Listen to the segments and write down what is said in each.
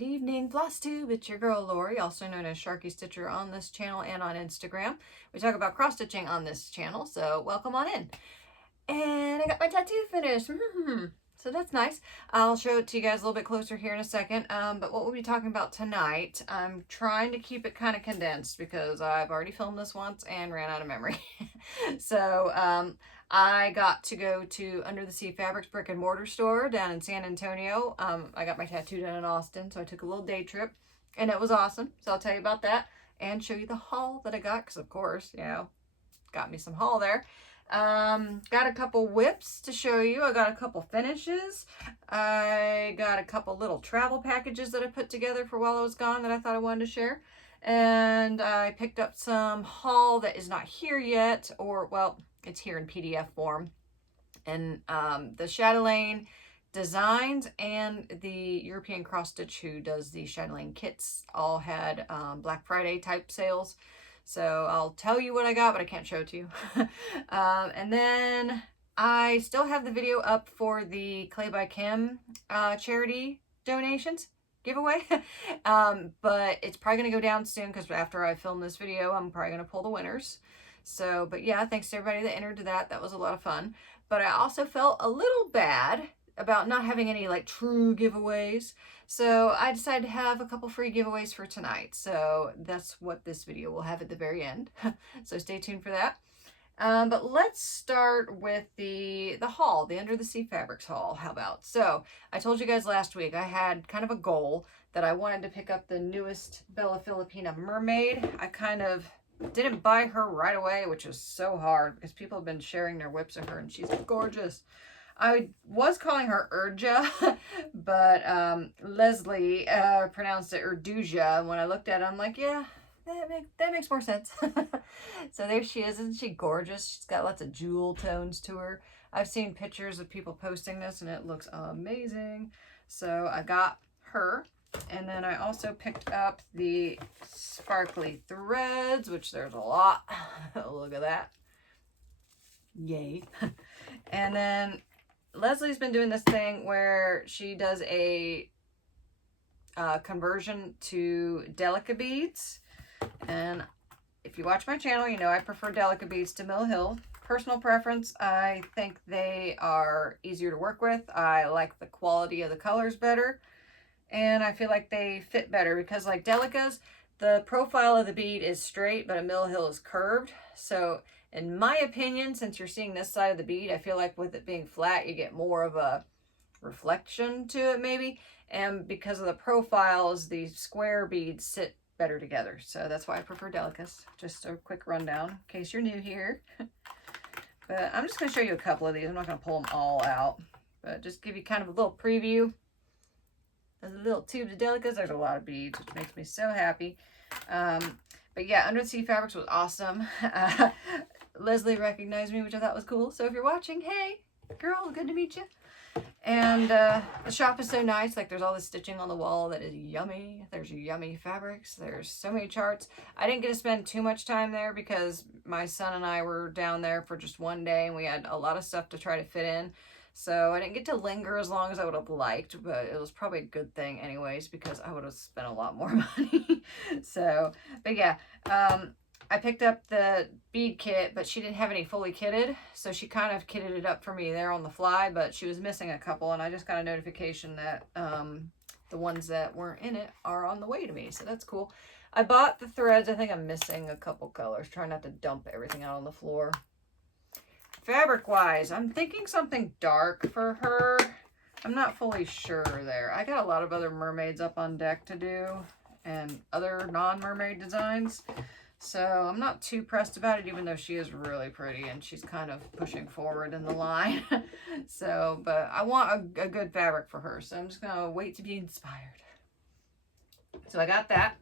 Good evening, Flosstube. It's your girl Lori, also known as Witchy Stitcher on this channel and on Instagram. We talk about cross stitching on this channel, so welcome on in. And I got my tattoo finished. So that's nice. I'll show it to you guys a little bit closer here in a second. But what we'll be talking about tonight, I'm trying to keep it kind of condensed because I've already filmed this once and ran out of memory. So I got to go to Under the Sea Fabrics brick and mortar store down in San Antonio. I got my tattoo done in Austin, so I took a little day trip and it was awesome. So I'll tell you about that and show you the haul that I got because of course, you know, got me some haul there. Got a couple whips to show you. I got a couple finishes. I got a couple little travel packages that I put together for while I was gone that I thought I wanted to share. And I picked up some haul that is not here yet, or well, it's here in PDF form. And the Chatelaine Designs and the European Cross Stitch, who does the Chatelaine kits, all had Black Friday type sales. So I'll tell you what I got, but I can't show it to you. And then I still have the video up for the Clay by Kim charity donations giveaway. But it's probably going to go down soon because after I film this video, I'm probably going to pull the winners. So, but yeah, thanks to everybody that entered that. That was a lot of fun. But I also felt a little bad about not having any like true giveaways. So I decided to have a couple free giveaways for tonight. So that's what this video will have at the very end. So stay tuned for that. But let's start with the haul, the Under the Sea Fabrics haul. How about? So I told you guys last week I had kind of a goal that I wanted to pick up the newest Bella Filipina mermaid. I kind of didn't buy her right away, which is so hard because people have been sharing their whips of her and she's gorgeous. I was calling her Urja, but Leslie pronounced it Urduja. And when I looked at it, I'm like, yeah, that makes more sense. So there she is. Isn't she gorgeous? She's got lots of jewel tones to her. I've seen pictures of people posting this and it looks amazing. So I got her. And then I also picked up the sparkly threads, which there's a lot. Look at that. Yay. And then Leslie's been doing this thing where she does a conversion to Delica beads. And if you watch my channel, you know I prefer Delica beads to Mill Hill. Personal preference, I think they are easier to work with. I like the quality of the colors better. And I feel like they fit better because like Delicas, the profile of the bead is straight, but a Mill Hill is curved. So in my opinion, since you're seeing this side of the bead, I feel like with it being flat, you get more of a reflection to it maybe. And because of the profiles, the square beads sit better together. So that's why I prefer Delicas. Just a quick rundown in case you're new here. But I'm just going to show you a couple of these. I'm not going to pull them all out, but just give you kind of a little preview. There's a little tube of Delicas. There's a lot of beads, which makes me so happy. But yeah, Under the Sea Fabrics was awesome. Leslie recognized me, which I thought was cool. So if you're watching, hey, girl, good to meet you. And the shop is so nice. Like there's all this stitching on the wall that is yummy. There's yummy fabrics. There's so many charts. I didn't get to spend too much time there because my son and I were down there for just one day and we had a lot of stuff to try to fit in. So I didn't get to linger as long as I would have liked, but it was probably a good thing anyways because I would have spent a lot more money. So, but yeah, I picked up the bead kit, but she didn't have any fully kitted. So she kind of kitted it up for me there on the fly, but she was missing a couple and I just got a notification that the ones that weren't in it are on the way to me. So that's cool. I bought the threads. I think I'm missing a couple colors. Trying not to dump everything out on the floor. Fabric wise, I'm thinking something dark for her. I'm not fully sure there. I got a lot of other mermaids up on deck to do and other non-mermaid designs. So I'm not too pressed about it, even though she is really pretty and she's kind of pushing forward in the line. So, but I want a good fabric for her. So I'm just going to wait to be inspired. So I got that.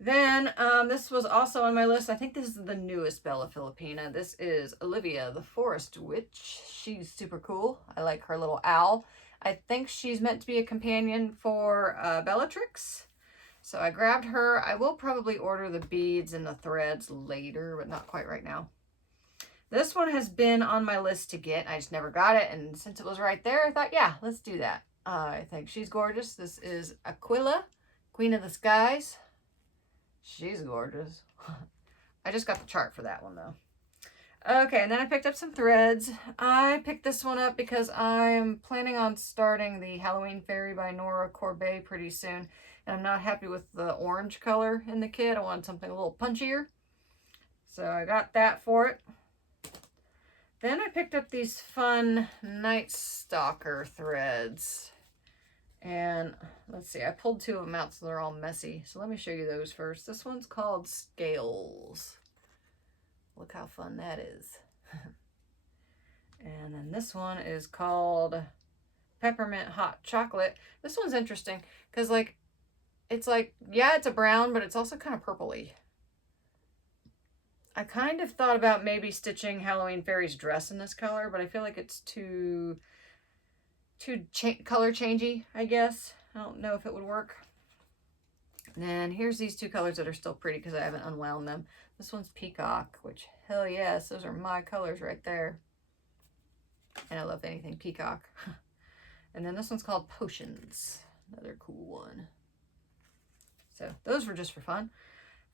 Then this was also on my list. I think this is the newest Bella Filipina. This is Olivia, the Forest Witch. She's super cool. I like her little owl. I think she's meant to be a companion for Bellatrix. So I grabbed her. I will probably order the beads and the threads later, but not quite right now. This one has been on my list to get. I just never got it. And since it was right there, I thought, yeah, let's do that. I think she's gorgeous. This is Aquila Queen of the Skies. She's gorgeous. I just got the chart for that one though. Okay, and then I picked up some threads. I picked this one up because I'm planning on starting the Halloween Fairy by Nora Corbet pretty soon. And I'm not happy with the orange color in the kit. I wanted something a little punchier. So I got that for it. Then I picked up these fun Night Stalker threads. And let's see, I pulled two of them out so they're all messy. So let me show you those first. This one's called Scales. Look how fun that is. And then this one is called Peppermint Hot Chocolate. This one's interesting because it's yeah, it's a brown, but it's also kind of purpley. I kind of thought about maybe stitching Halloween Fairy's dress in this color, but I feel like it's too color changey, I guess. I don't know if it would work. And then here's these two colors that are still pretty because I haven't unwound them. This one's Peacock, which hell yes, those are my colors right there. And I love anything peacock. And then this one's called Potions, another cool one. So those were just for fun.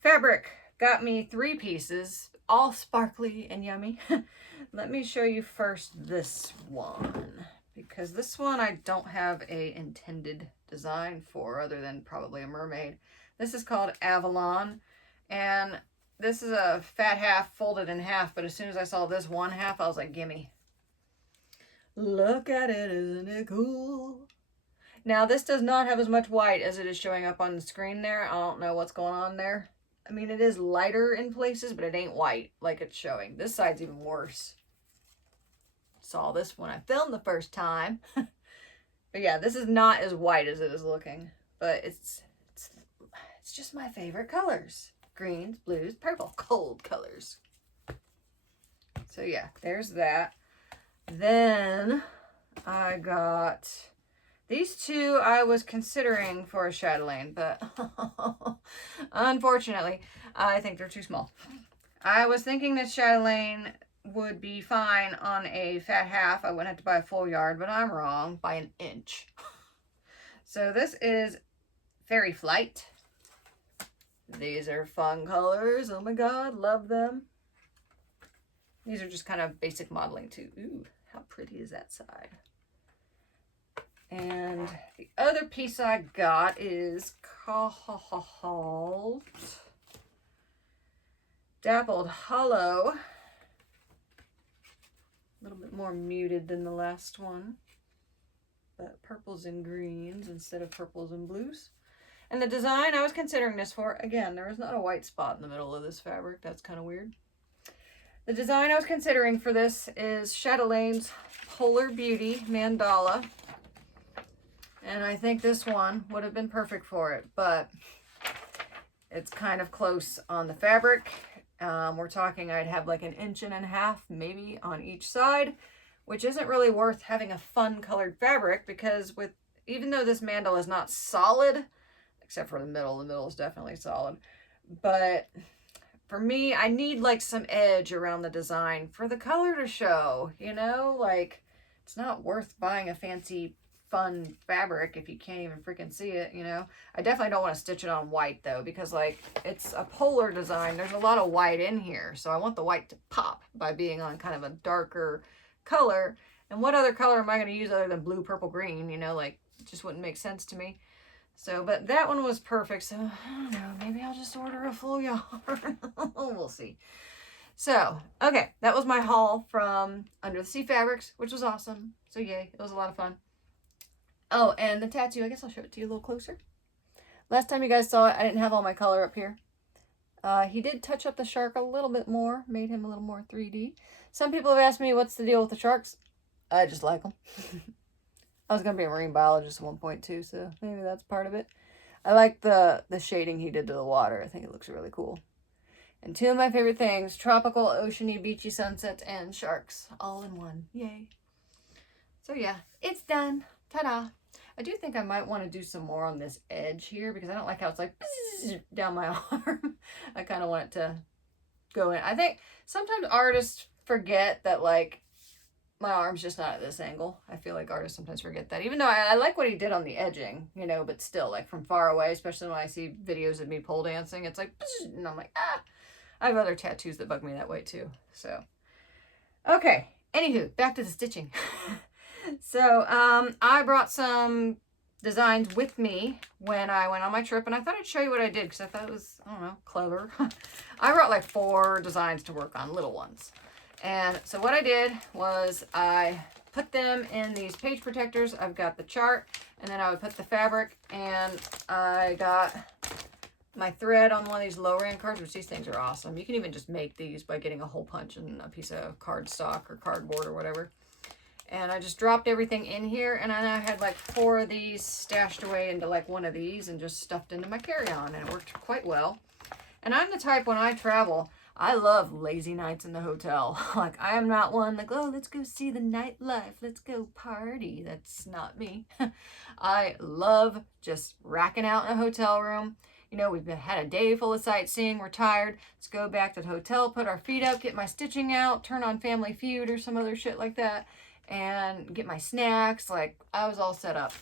Fabric got me 3 pieces, all sparkly and yummy. Let me show you first this one, because this one I don't have a intended design for other than probably a mermaid. This is called Avalon, and this is a fat half folded in half, but as soon as I saw this one half, I was like, gimme. Look at it, isn't it cool? Now, this does not have as much white as it is showing up on the screen there. I don't know what's going on there. I mean, it is lighter in places, but it ain't white like it's showing. This side's even worse. Saw this when I filmed the first time. But yeah, this is not as white as it is looking. But it's just my favorite colors. Greens, blues, purple, cold colors. So yeah, there's that. Then I got these two I was considering for a chatelaine, but unfortunately, I think they're too small. I was thinking that chatelaine would be fine on a fat half. I wouldn't have to buy a full yard, but I'm wrong by an inch. So this is Fairy Flight. These are fun colors. Oh my god, love them. These are just kind of basic modeling too. Ooh, how pretty is that side? And the other piece I got is called Dappled Hollow. A little bit more muted than the last one, but purples and greens instead of purples and blues. And the design I was considering this for, again, there is not a white spot in the middle of this fabric. That's kind of weird. The design I was considering for this is Chatelaine's Polar Beauty Mandala. And I think this one would have been perfect for it, but it's kind of close on the fabric. We're talking I'd have like 1.5 inches maybe on each side, which isn't really worth having a fun colored fabric because even though this mandala is not solid, except for the middle is definitely solid, but for me, I need like some edge around the design for the color to show, you know, like it's not worth buying a fancy fun fabric if you can't even freaking see it, you know. I definitely don't want to stitch it on white though, because like it's a polar design. There's a lot of white in here, so I want the white to pop by being on kind of a darker color. And what other color am I going to use other than blue, purple, green? You know, like it just wouldn't make sense to me. So, but that one was perfect. So I don't know, maybe I'll just order a full yard. We'll see. So, okay, that was my haul from Under the Sea Fabrics, which was awesome. So yay, it was a lot of fun. Oh, and the tattoo, I guess I'll show it to you a little closer. Last time you guys saw it, I didn't have all my color up here. He did touch up the shark a little bit more, made him a little more 3D. Some people have asked me what's the deal with the sharks. I just like them. I was going to be a marine biologist at one point too, so maybe that's part of it. I like the shading he did to the water. I think it looks really cool. And two of my favorite things, tropical, oceany, beachy sunsets, and sharks all in one. Yay. So yeah, it's done. Ta-da. I do think I might want to do some more on this edge here because I don't like how it's like down my arm. I kind of want it to go in. I think sometimes artists forget that like my arm's just not at this angle. I feel like artists sometimes forget that. Even though I like what he did on the edging, you know, but still, like from far away, especially when I see videos of me pole dancing, it's like, and I'm like, ah. I have other tattoos that bug me that way too. So, okay. Anywho, back to the stitching. So, I brought some designs with me when I went on my trip, and I thought I'd show you what I did because I thought it was, I don't know, clever. I brought like 4 designs to work on, little ones. And so what I did was I put them in these page protectors. I've got the chart, and then I would put the fabric, and I got my thread on one of these low-ran cards, which these things are awesome. You can even just make these by getting a hole punch and a piece of cardstock or cardboard or whatever. And I just dropped everything in here, and I had like 4 of these stashed away into like one of these and just stuffed into my carry-on, and it worked quite well. And I'm the type, when I travel, I love lazy nights in the hotel. Like, I am not one like, oh, let's go see the nightlife, let's go party. That's not me. I love just racking out in a hotel room. You know, we've had a day full of sightseeing, we're tired, let's go back to the hotel, put our feet up, get my stitching out, turn on Family Feud or some other shit like that, and get my snacks. Like, I was all set up.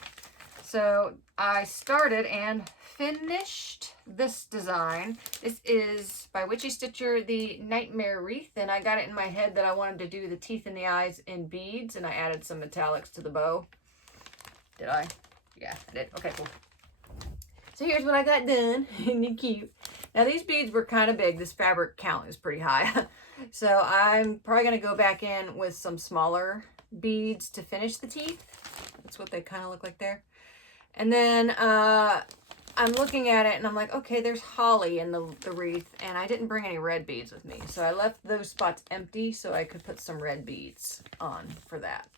So I started and finished this design. This is by Witchy Stitcher, the Nightmare Wreath, and I got it in my head that I wanted to do the teeth and the eyes in beads, and I added some metallics to the bow. Did I? Yeah, I did. Okay, cool. So here's what I got done. Isn't it cute? Now these beads were kind of big. This fabric count is pretty high. So I'm probably going to go back in with some smaller beads to finish the teeth. That's what they kind of look like there. And then I'm looking at it and I'm like, okay, there's holly in the wreath, and I didn't bring any red beads with me. So I left those spots empty so I could put some red beads on for that.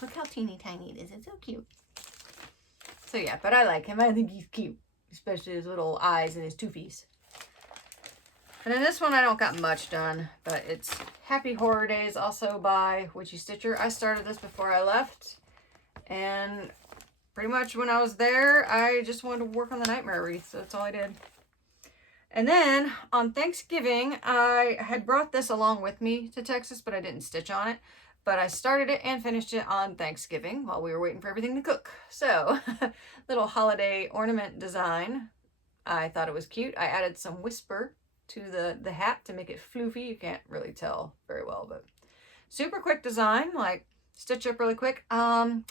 Look how teeny tiny it is. It's so cute. So yeah, but I like him. I think he's cute, especially his little eyes and his toofies. And then this one I don't got much done, but it's Happy Horror Days, also by Witchy Stitcher. I started this before I left, and pretty much when I was there, I just wanted to work on the Nightmare Wreath, so that's all I did. And then on Thanksgiving, I had brought this along with me to Texas, but I didn't stitch on it. But I started it and finished it on Thanksgiving while we were waiting for everything to cook. So, little holiday ornament design. I thought it was cute. I added some whisper to the hat to make it floofy. You can't really tell very well, but super quick design, like stitch up really quick. I'm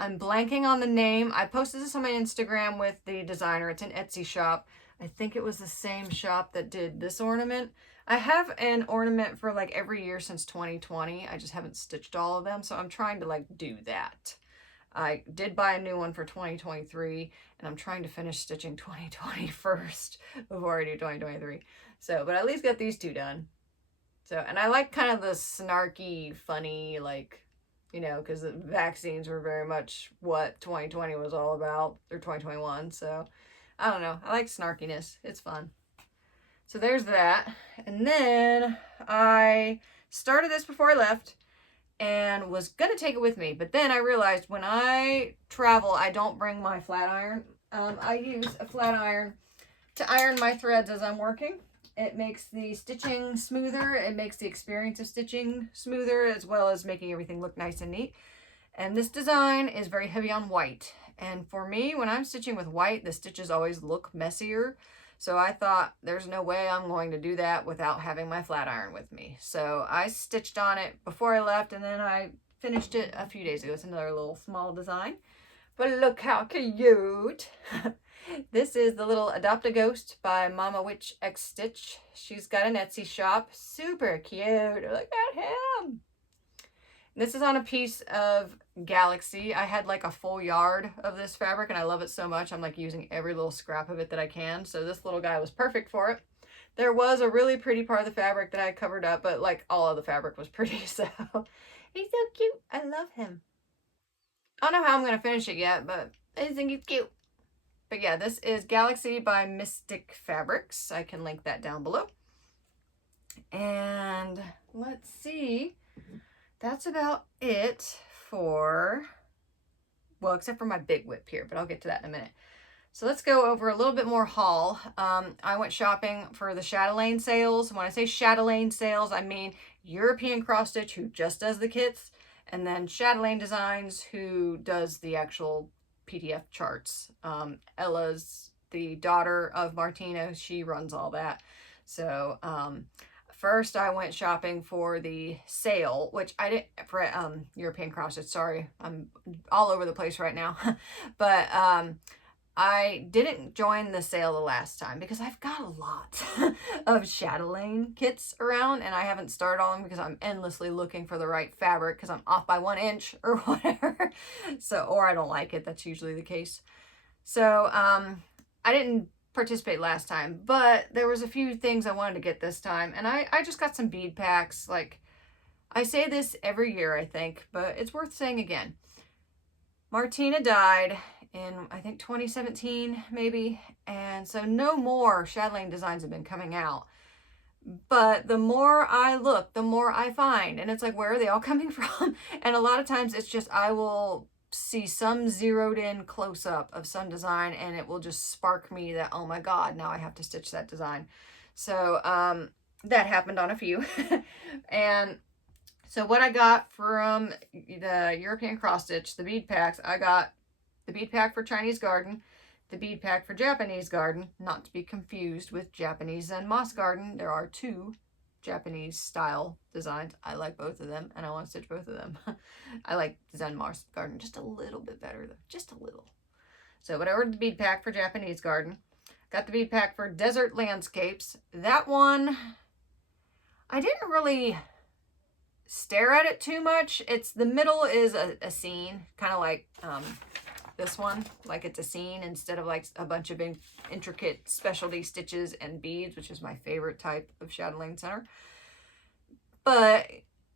blanking on the name. I posted this on my Instagram with the designer. It's an Etsy shop. I think it was the same shop that did this ornament. I have an ornament for like every year since 2020. I just haven't stitched all of them, so I'm trying to like do that. I did buy a new one for 2023, and I'm trying to finish stitching 2020 first before I do 2023. So, but I at least got these 2 done. So, and I like kind of the snarky, funny, like, you know, because the vaccines were very much what 2020 was all about, or 2021. So, I don't know. I like snarkiness. It's fun. So there's that. And then I started this before I left and was going to take it with me. But then I realized when I travel, I don't bring my flat iron. I use a flat iron to iron my threads as I'm working. It makes the stitching smoother. It makes the experience of stitching smoother, as well as making everything look nice and neat. And this design is very heavy on white. And for me, when I'm stitching with white, the stitches always look messier. So I thought, there's no way I'm going to do that without having my flat iron with me. So I stitched on it before I left, and then I finished it a few days ago. It's another little small design. But look how cute. This is the little Adopta Ghost by Mama Witch X Stitch. She's got an Etsy shop. Super cute. Look at him. This is on a piece of Galaxy. I had like a full yard of this fabric, and I love it so much. I'm like using every little scrap of it that I can. So this little guy was perfect for it. There was a really pretty part of the fabric that I covered up, but like all of the fabric was pretty. So he's so cute. I love him. I don't know how I'm going to finish it yet, but I just think he's cute. But yeah, this is Galaxy by Mystic Fabrics. I can link that down below. And let's see. That's about it for, well, except for my big whip here, but I'll get to that in a minute. So let's go over a little bit more haul. I went shopping for the Chatelaine sales. When I say Chatelaine sales, I mean European Cross Stitch, who just does the kits, and then Chatelaine Designs, who does the actual PDF charts. Ella's the daughter of Martina. She runs all that. So first I went shopping for the sale, which I didn't, for European Cross Stitch, sorry. I'm all over the place right now. But I didn't join the sale the last time because I've got a lot of Chatelaine kits around and I haven't started on them because I'm endlessly looking for the right fabric because I'm off by 1 inch or whatever. So, or I don't like it. That's usually the case. So, I didn't participate last time, but there was a few things I wanted to get this time. And I just got some bead packs. Like, I say this every year, I think, but it's worth saying again. Martina died in, I think, 2017, maybe. And so no more Chatelaine designs have been coming out. But the more I look, the more I find. And it's like, where are they all coming from? And a lot of times it's just, I will see some zeroed in close up of some design and it will just spark me that, oh my God, now I have to stitch that design. So that happened on a few. And so what I got from the European Cross Stitch, the bead packs, I got the bead pack for Chinese Garden, the bead pack for Japanese Garden, not to be confused with Japanese and Moss Garden. There are 2 Japanese style designs. I like both of them and I want to stitch both of them. I like Zen Moss Garden just a little bit better though, just a little. So, but I ordered the bead pack for Japanese Garden. Got the bead pack for Desert Landscapes. That one, I didn't really stare at it too much. It's, the middle is a scene, kind of like this one, like it's a scene instead of like a bunch of big intricate specialty stitches and beads, which is my favorite type of chatelaine center. But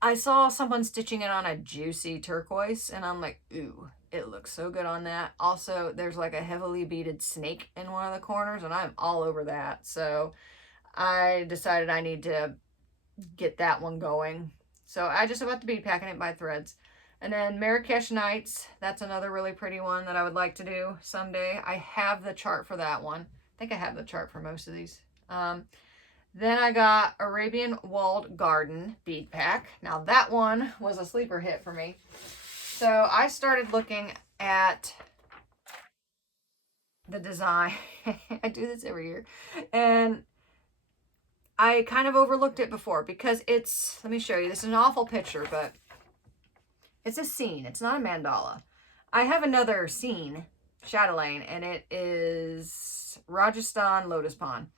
I saw someone stitching it on a juicy turquoise and I'm like, ooh, it looks so good on that. Also, there's like a heavily beaded snake in one of the corners and I'm all over that. So I decided I need to get that one going. So I just about the bead pack and it by threads. And then Marrakesh Nights, that's another really pretty one that I would like to do someday. I have the chart for that one. I think I have the chart for most of these. Then I got Arabian Walled Garden bead pack. Now that one was a sleeper hit for me. So I started looking at the design. I do this every year. And I kind of overlooked it before because it's, let me show you. This is an awful picture, but it's a scene. It's not a mandala. I have another scene, Chatelaine, and it is Rajasthan Lotus Pond.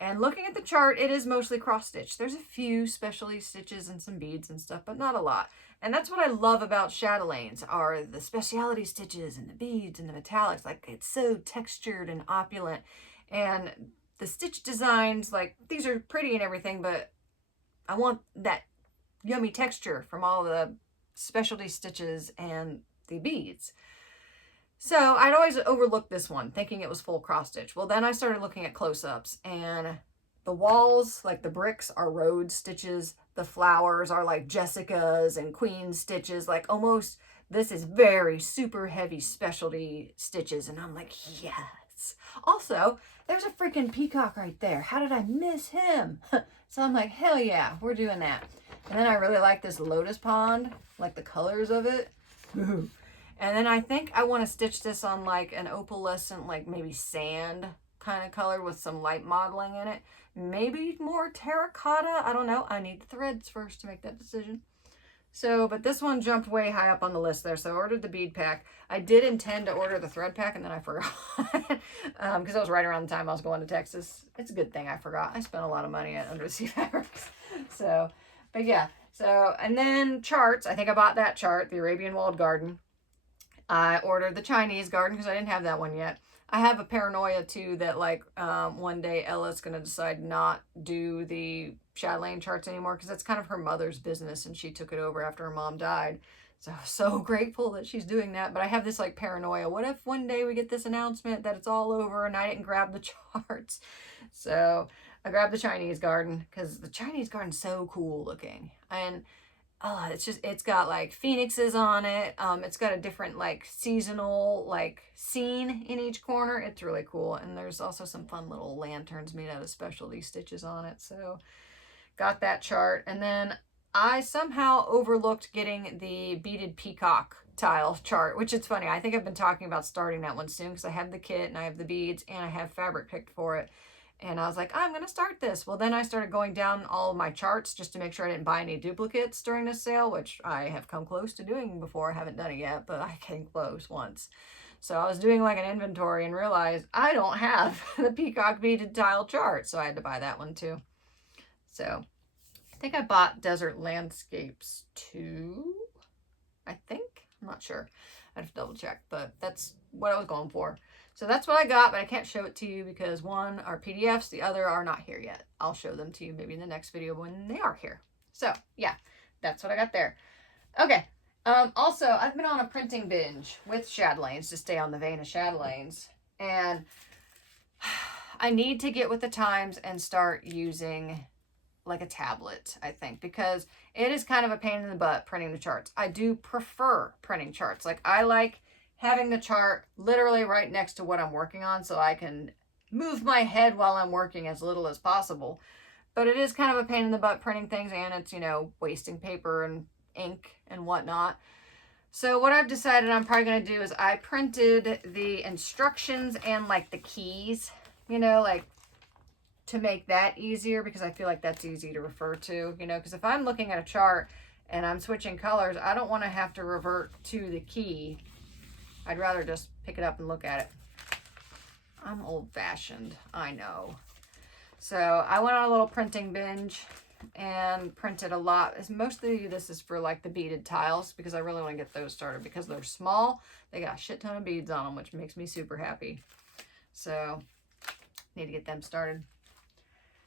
And looking at the chart, it is mostly cross stitch. There's a few specialty stitches and some beads and stuff, but not a lot. And that's what I love about Chatelaines, are the specialty stitches and the beads and the metallics. Like, it's so textured and opulent. And the stitch designs, like, these are pretty and everything, but I want that yummy texture from all the specialty stitches and the beads. So I'd always overlooked this one, thinking it was full cross stitch. Well, then I started looking at close-ups, and the walls, like the bricks, are Rhodes stitches. The flowers are like Jessica's and Queen's stitches, like almost, this is very super heavy specialty stitches. And I'm like, yes. Also, there's a freaking peacock right there. How did I miss him? So I'm like, hell yeah, we're doing that. And then I really like this lotus pond, like the colors of it. Ooh. And then I think I want to stitch this on like an opalescent, like maybe sand kind of color with some light modeling in it. Maybe more terracotta. I don't know. I need the threads first to make that decision. So, but this one jumped way high up on the list there. So I ordered the bead pack. I did intend to order the thread pack and then I forgot. Because that was right around the time I was going to Texas. It's a good thing I forgot. I spent a lot of money at Undersea Fabrics. So, but yeah. So, and then charts. I think I bought that chart, the Arabian Walled Garden. I ordered the Chinese Garden because I didn't have that one yet. I have a paranoia too that like one day Ella's going to decide not do the chatelaine charts anymore because that's kind of her mother's business and she took it over after her mom died. So I'm so grateful that she's doing that. But I have this like paranoia. What if one day we get this announcement that it's all over and I didn't grab the charts? So I grabbed the Chinese Garden because the Chinese Garden's so cool looking. And oh, it's got like phoenixes on it. It's got a different like seasonal like scene in each corner. It's really cool. And there's also some fun little lanterns made out of specialty stitches on it. So got that chart. And then I somehow overlooked getting the beaded peacock tile chart, which it's funny. I think I've been talking about starting that one soon because I have the kit and I have the beads and I have fabric picked for it. And I was like, I'm going to start this. Well, then I started going down all of my charts just to make sure I didn't buy any duplicates during this sale, which I have come close to doing before. I haven't done it yet, but I came close once. So I was doing like an inventory and realized I don't have the peacock beaded tile chart. So I had to buy that one too. So I think I bought Desert Landscapes too. I think. I'm not sure. I have to double check, but that's what I was going for. So that's what I got, but I can't show it to you because one are PDFs, the other are not here yet. I'll show them to you maybe in the next video when they are here. So yeah, that's what I got there. Okay. Also, I've been on a printing binge with chatelaines to stay on the vein of chatelaines. And I need to get with the times and start using like a tablet, I think, because it is kind of a pain in the butt printing the charts. I do prefer printing charts. Like I like having the chart literally right next to what I'm working on so I can move my head while I'm working as little as possible. But it is kind of a pain in the butt printing things, and it's, you know, wasting paper and ink and whatnot. So what I've decided I'm probably going to do is I printed the instructions and like the keys, you know, like to make that easier because I feel like that's easy to refer to, you know, because if I'm looking at a chart and I'm switching colors, I don't want to have to revert to the key. I'd rather just pick it up and look at it. I'm old-fashioned, I know. So I went on a little printing binge and printed a lot. Mostly this is for like the beaded tiles because I really want to get those started because they're small. They got a shit ton of beads on them, which makes me super happy. So need to get them started.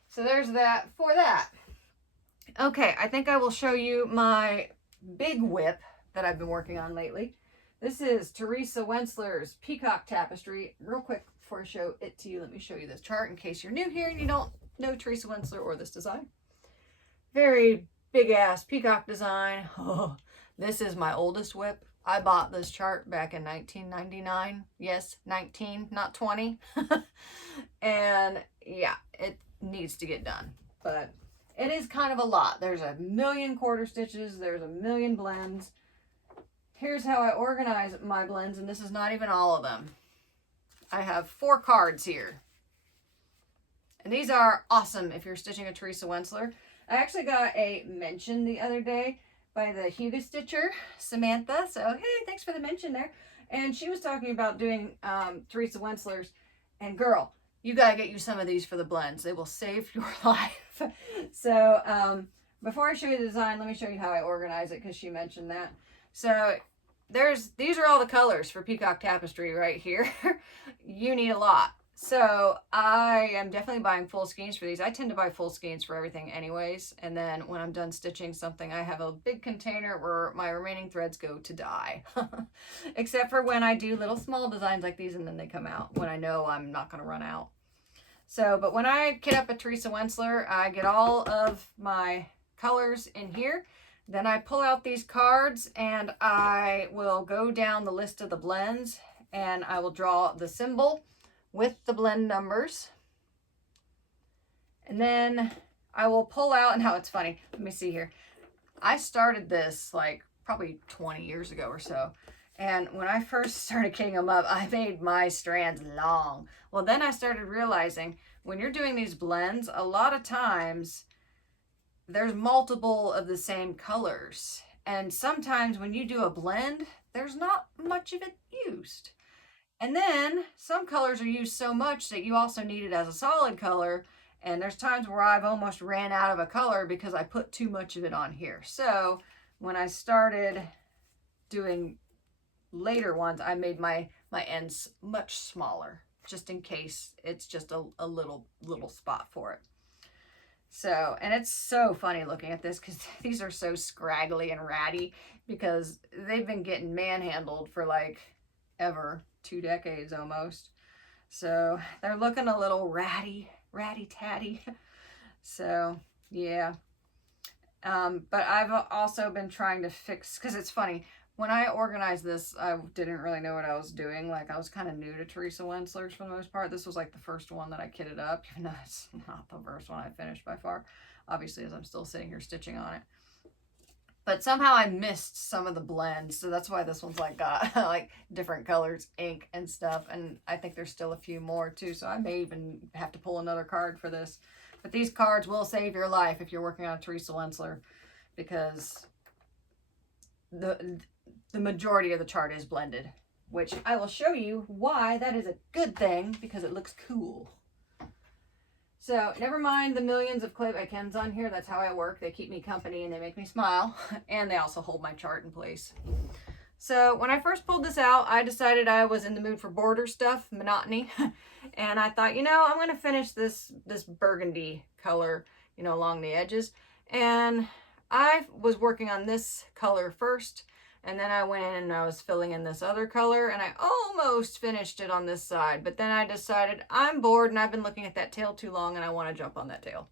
So there's that for that. Okay, I think I will show you my big whip that I've been working on lately. This is Teresa Wentzler's Peacock Tapestry. Real quick before I show it to you, let me show you this chart in case you're new here and you don't know Teresa Wentzler or this design. Very big ass peacock design. Oh, this is my oldest whip. I bought this chart back in 1999. Yes, 19, not 20. And yeah, it needs to get done. But it is kind of a lot. There's a million quarter stitches. There's a million blends. Here's how I organize my blends, and this is not even all of them. I have 4 cards here. And these are awesome if you're stitching a Teresa Wentzler. I actually got a mention the other day by the Witchy Stitcher, Samantha. So, hey, thanks for the mention there. And she was talking about doing Teresa Wentzler's. And girl, you got to get you some of these for the blends. They will save your life. So, before I show you the design, let me show you how I organize it because she mentioned that. So these are all the colors for Peacock Tapestry right here. You need a lot. So I am definitely buying full skeins for these. I tend to buy full skeins for everything anyways. And then when I'm done stitching something, I have a big container where my remaining threads go to dye. Except for when I do little small designs like these and then they come out when I know I'm not going to run out. So, but when I kit up a Teresa Wentzler, I get all of my colors in here. Then I pull out these cards and I will go down the list of the blends and I will draw the symbol with the blend numbers. And then I will pull out, and how it's funny, let me see here. I started this like probably 20 years ago or so. And when I first started kitting them up, I made my strands long. Well, then I started realizing when you're doing these blends, a lot of times there's multiple of the same colors. And sometimes when you do a blend, there's not much of it used. And then some colors are used so much that you also need it as a solid color. And there's times where I've almost ran out of a color because I put too much of it on here. So when I started doing later ones, I made my ends much smaller, just in case it's just a little spot for it. So, and it's so funny looking at this because these are so scraggly and ratty because they've been getting manhandled for like ever, 2 decades almost. So they're looking a little ratty tatty. So yeah. But I've also been trying to fix, because it's funny, when I organized this, I didn't really know what I was doing. Like, I was kind of new to Teresa Wentzler's for the most part. This was like the first one that I kitted up, even though it's not the first one I finished by far, obviously, as I'm still sitting here stitching on it. But somehow I missed some of the blends, so that's why this one's like got like different colors, ink and stuff, and I think there's still a few more too, so I may even have to pull another card for this. But these cards will save your life if you're working on Teresa Wentzler, because the majority of the chart is blended, which I will show you why that is a good thing, because it looks cool. So never mind the millions of clay by Kens on here. That's how I work. They keep me company and they make me smile, and they also hold my chart in place. So when I first pulled this out, I decided I was in the mood for border stuff, monotony, and I thought, you know, I'm going to finish this burgundy color, you know, along the edges. And I was working on this color first, and then I went in and I was filling in this other color, and I almost finished it on this side, but then I decided I'm bored and I've been looking at that tail too long and I want to jump on that tail.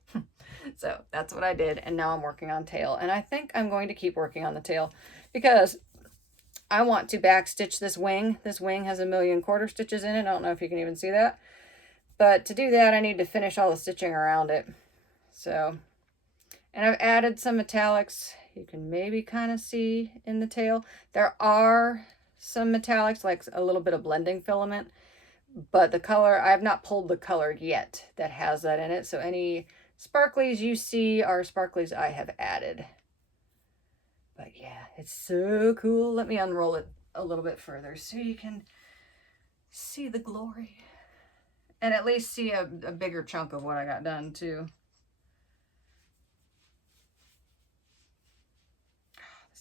So that's what I did, and now I'm working on tail, and I think I'm going to keep working on the tail because I want to back stitch this wing. This wing has 1,000,000 quarter stitches in it. I don't know if you can even see that, but to do that I need to finish all the stitching around it. So, and I've added some metallics. You can maybe kind of see in the tail. There are some metallics, like a little bit of blending filament, but the color, I have not pulled the color yet that has that in it. So any sparklies you see are sparklies I have added. But yeah, it's so cool. Let me unroll it a little bit further so you can see the glory. And at least see a bigger chunk of what I got done too.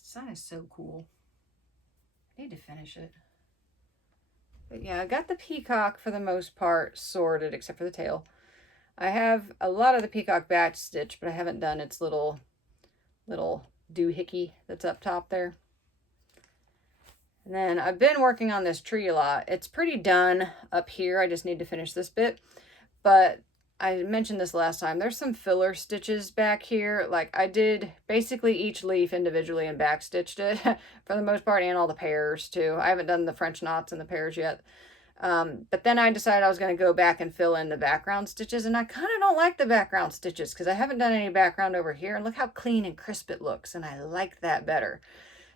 Design is so cool. I need to finish it. But yeah, I got the peacock for the most part sorted, except for the tail. I have a lot of the peacock batch stitch, but I haven't done its little doohickey that's up top there. And then I've been working on this tree a lot. It's pretty done up here. I just need to finish this bit. But I mentioned this last time. There's some filler stitches back here. Like, I did basically each leaf individually and back stitched it for the most part, and all the pairs too. I haven't done the French knots and the pairs yet. But then I decided I was going to go back and fill in the background stitches, and I kind of don't like the background stitches because I haven't done any background over here, and look how clean and crisp it looks, and I like that better.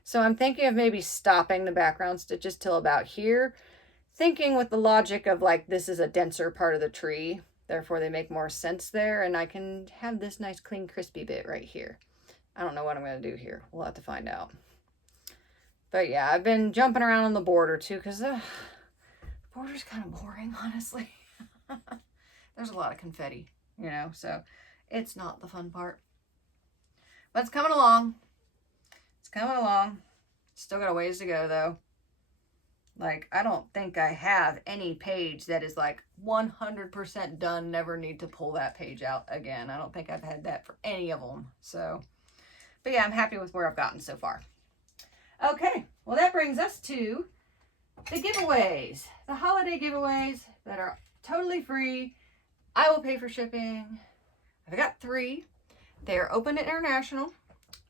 So I'm thinking of maybe stopping the background stitches till about here, thinking with the logic of like this is a denser part of the tree, therefore they make more sense there, and I can have this nice clean crispy bit right here. I don't know what I'm going to do here. We'll have to find out. But yeah, I've been jumping around on the border too because the border's kind of boring, honestly. There's a lot of confetti, you know, so it's not the fun part. But it's coming along. It's coming along. Still got a ways to go though. Like, I don't think I have any page that is like 100% done, never need to pull that page out again. I don't think I've had that for any of them. So, but yeah, I'm happy with where I've gotten so far. Okay, well that brings us to the giveaways. The holiday giveaways that are totally free. I will pay for shipping. I've got 3. They're open at international.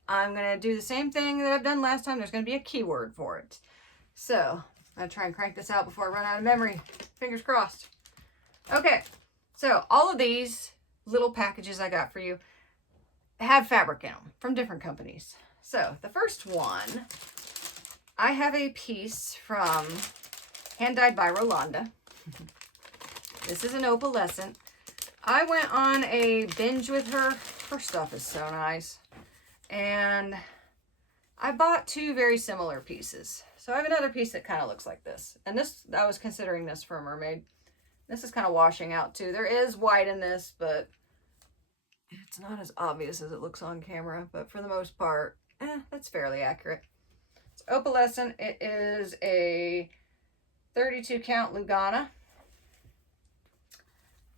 I'm going to do the same thing that I've done last time. There's going to be a keyword for it. So, I'm going to try and crank this out before I run out of memory. Fingers crossed. Okay, so all of these little packages I got for you have fabric in them from different companies. So, the first one, I have a piece from Hand Dyed by Rolanda. This is an opalescent. I went on a binge with her. Her stuff is so nice. And I bought 2 very similar pieces. So I have another piece that kind of looks like this. And this, I was considering this for a mermaid. This is kind of washing out too. There is white in this, but it's not as obvious as it looks on camera. But for the most part, that's fairly accurate. It's opalescent. It is a 32 count Lugana.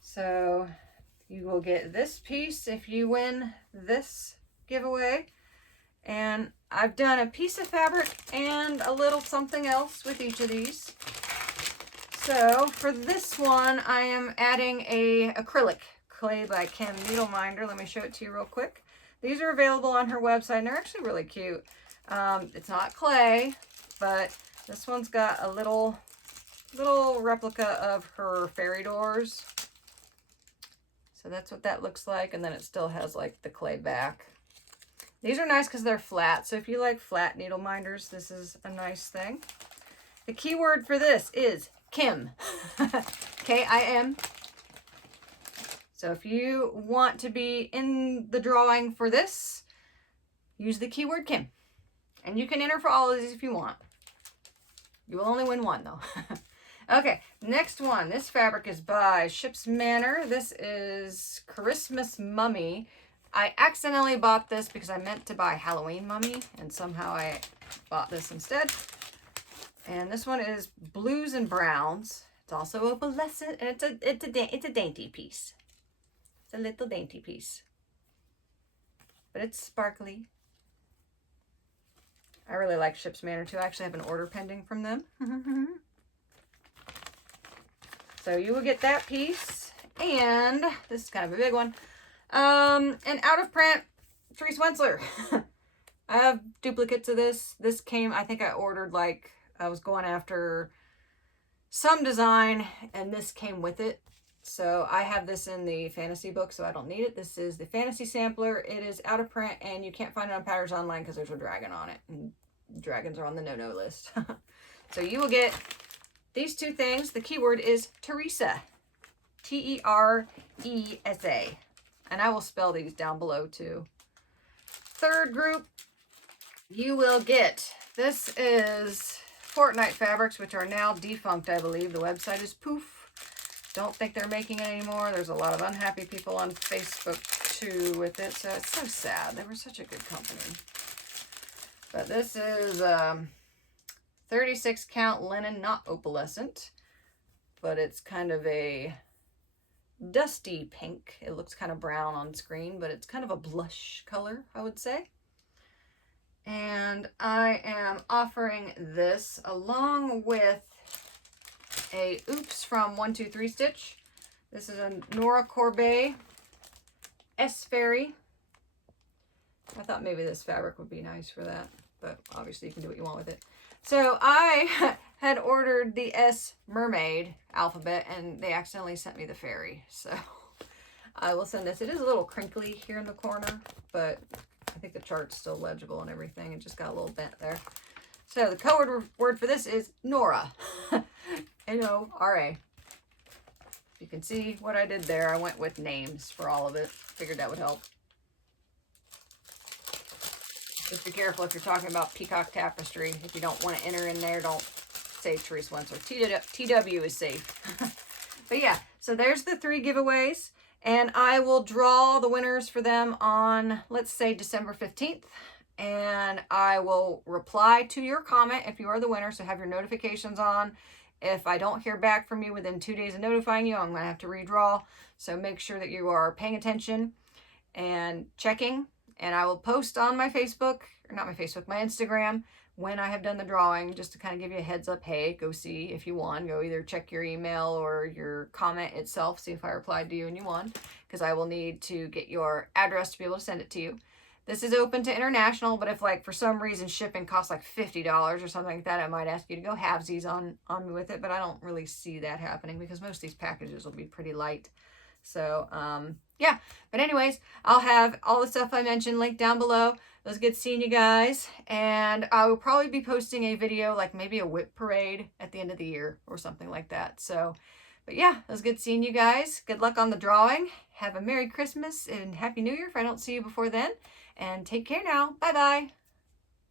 So you will get this piece if you win this giveaway. And I've done a piece of fabric and a little something else with each of these. So for this one, I am adding a Acrylic Clay by Kim Needleminder. Let me show it to you real quick. These are available on her website, and they're actually really cute. It's not clay, but this one's got a little replica of her fairy doors. So that's what that looks like, and then it still has like the clay back. These are nice because they're flat, so if you like flat needle minders, this is a nice thing. The keyword for this is Kim. K-I-M. So if you want to be in the drawing for this, use the keyword Kim. And you can enter for all of these if you want. You will only win one though. Okay, next one. This fabric is by Ship's Manor. This is Christmas Mummy. I accidentally bought this because I meant to buy Halloween Mummy, and somehow I bought this instead. And this one is blues and browns. It's also opalescent, and it's a dainty piece. It's a little dainty piece, but it's sparkly. I really like Ship's Manor too. I actually have an order pending from them. So you will get that piece, and this is kind of a big one. An out of print Therese Wensler. I have duplicates of this. This came, I think I ordered, like, I was going after some design, and this came with it. So I have this in the fantasy book, so I don't need it. This is the fantasy sampler. It is out of print, and you can't find it on Patterns Online because there's a dragon on it, and dragons are on the no-no list. So you will get these two things. The keyword is Teresa. T-E-R-E-S-A. And I will spell these down below too. Third group, you will get, this is Fortnite fabrics, which are now defunct, I believe. The website is poof. Don't think they're making it anymore. There's a lot of unhappy people on Facebook too with it. So it's so sad. They were such a good company. But this is 36 count linen, not opalescent, but it's kind of a dusty pink. It looks kind of brown on screen, but it's kind of a blush color, I would say. And I am offering this along with a Oops from 123 Stitch. This is a Nora Corbet S Fairy. I thought maybe this fabric would be nice for that, but obviously you can do what you want with it. So I had ordered the S Mermaid alphabet, and they accidentally sent me the fairy. So I will send this. It is a little crinkly here in the corner, but I think the chart's still legible and everything. It just got a little bent there. So the code word for this is Nora. N-O-R-A. You can see what I did there. I went with names for all of it. Figured that would help. Just be careful if you're talking about Peacock Tapestry. If you don't want to enter in there, don't say Therese Wensler. TW is safe. But yeah, so there's the 3 giveaways. And I will draw the winners for them on, let's say, December 15th. And I will reply to your comment if you are the winner, so have your notifications on. If I don't hear back from you within 2 days of notifying you, I'm going to have to redraw. So make sure that you are paying attention and checking. And I will post on my Facebook, or not my Facebook, my Instagram, when I have done the drawing, just to kind of give you a heads up. Hey, go see if you won. Go either check your email or your comment itself, see if I replied to you and you won, because I will need to get your address to be able to send it to you. This is open to international, but if, like, for some reason shipping costs like $50 or something like that, I might ask you to go halvesies on me with it, but I don't really see that happening because most of these packages will be pretty light. So, yeah. But anyways, I'll have all the stuff I mentioned linked down below. It was good seeing you guys. And I will probably be posting a video, like maybe a whip parade at the end of the year or something like that. So, but yeah, it was good seeing you guys. Good luck on the drawing. Have a Merry Christmas and Happy New Year if I don't see you before then. And take care now. Bye-bye.